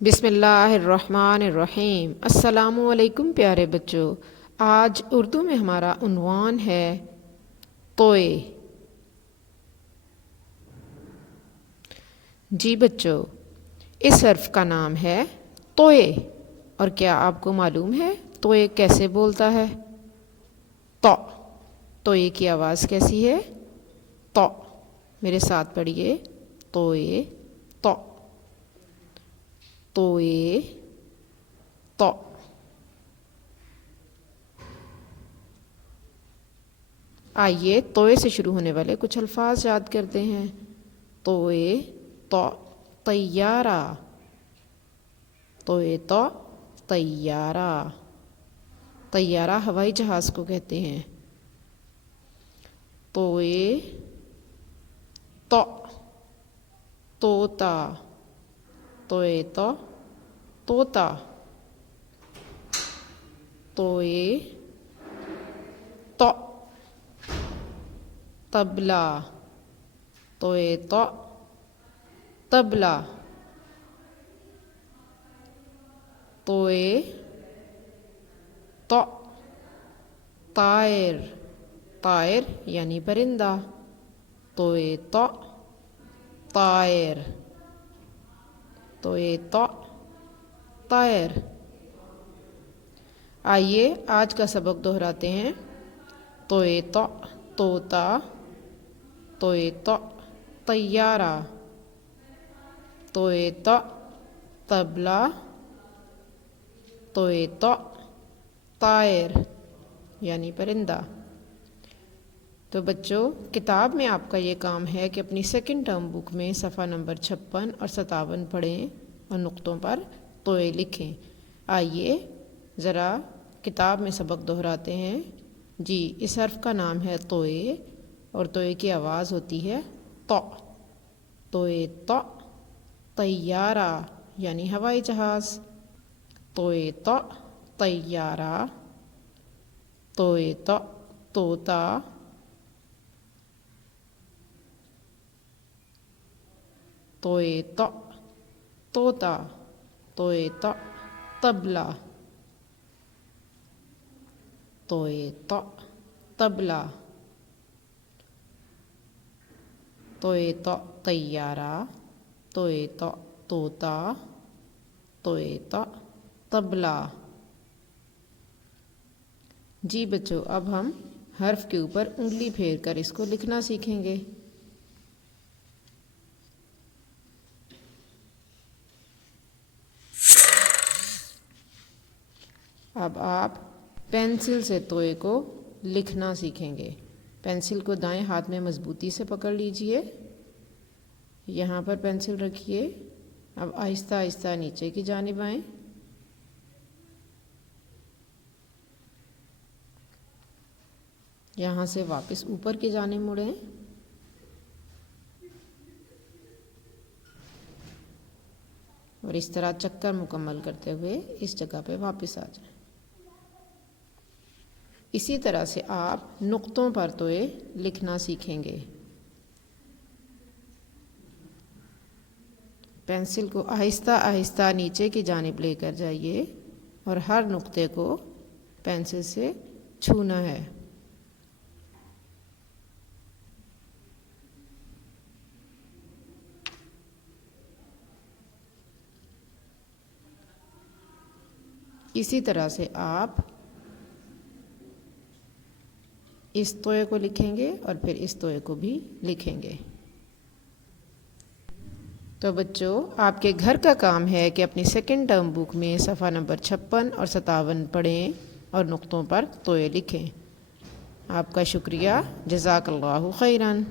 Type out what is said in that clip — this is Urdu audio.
بسم اللہ الرحمن الرحیم۔ السلام علیکم پیارے بچوں، آج اردو میں ہمارا عنوان ہے توئے۔ جی بچوں، اس حرف کا نام ہے توئے۔ اور کیا آپ کو معلوم ہے توئے کیسے بولتا ہے؟ تو توئے کی آواز کیسی ہے؟ تو۔ میرے ساتھ پڑھیے، توئے تو، توئے تو۔ آئیے توئے سے شروع ہونے والے کچھ الفاظ یاد کرتے ہیں۔ توئے تو طیارہ، توئے تو طیارہ۔ طیارہ ہوائی جہاز کو کہتے ہیں۔ توئے تو طوطا، توئے تو طوطا۔ توئے تو طبلہ، توئے تو طبلہ۔ توئے تو طائر، طائر یعنی پرندہ، توئے تو طائر، توئے تو طائر۔ آئیے آج کا سبق دہراتے ہیں۔ توئے تو طوطا، توئے تو طیارہ، توئے تو طبلہ، توئے تو طائر یعنی پرندہ۔ تو بچوں، کتاب میں آپ کا یہ کام ہے کہ اپنی سیکنڈ ٹرم بک میں صفحہ نمبر 56 اور 57 پڑھیں اور نقطوں پر توئے لکھیں۔ آئیے ذرا کتاب میں سبق دہراتے ہیں۔ جی، اس حرف کا نام ہے توئے اور توئے کی آواز ہوتی ہے تو۔ توئے تو طیارہ یعنی ہوائی جہاز، توئے تو طیارہ، توئے تو طوطا، توئے تو طوطا، توئے تو طبلہ، توئے تو طبلہ، توئے تو طیارہ، توئے تو طوطا، توئے تو طبلہ۔ جی بچوں، اب ہم حرف کے اوپر انگلی پھیر کر اس کو لکھنا سیکھیں گے۔ اب آپ پینسل سے توئے کو لکھنا سیکھیں گے۔ پینسل کو دائیں ہاتھ میں مضبوطی سے پکڑ لیجئے، یہاں پر پینسل رکھیے۔ اب آہستہ آہستہ نیچے کی جانب آئیں۔ یہاں سے واپس اوپر کی جانب مڑیں اور اس طرح چکر مکمل کرتے ہوئے اس جگہ پہ واپس آ جائیں۔ اسی طرح سے آپ نقطوں پر توئے لکھنا سیکھیں گے۔ پینسل کو آہستہ آہستہ نیچے کی جانب لے کر جائیے اور ہر نقطے کو پینسل سے چھونا ہے۔ اسی طرح سے آپ اس توئے کو لکھیں گے اور پھر اس توئے کو بھی لکھیں گے۔ تو بچوں، آپ کے گھر کا کام ہے کہ اپنی سیکنڈ ٹرم بک میں صفحہ نمبر 56 اور 57 پڑھیں اور نقطوں پر توئے لکھیں۔ آپ کا شکریہ، جزاک اللہ خیراً۔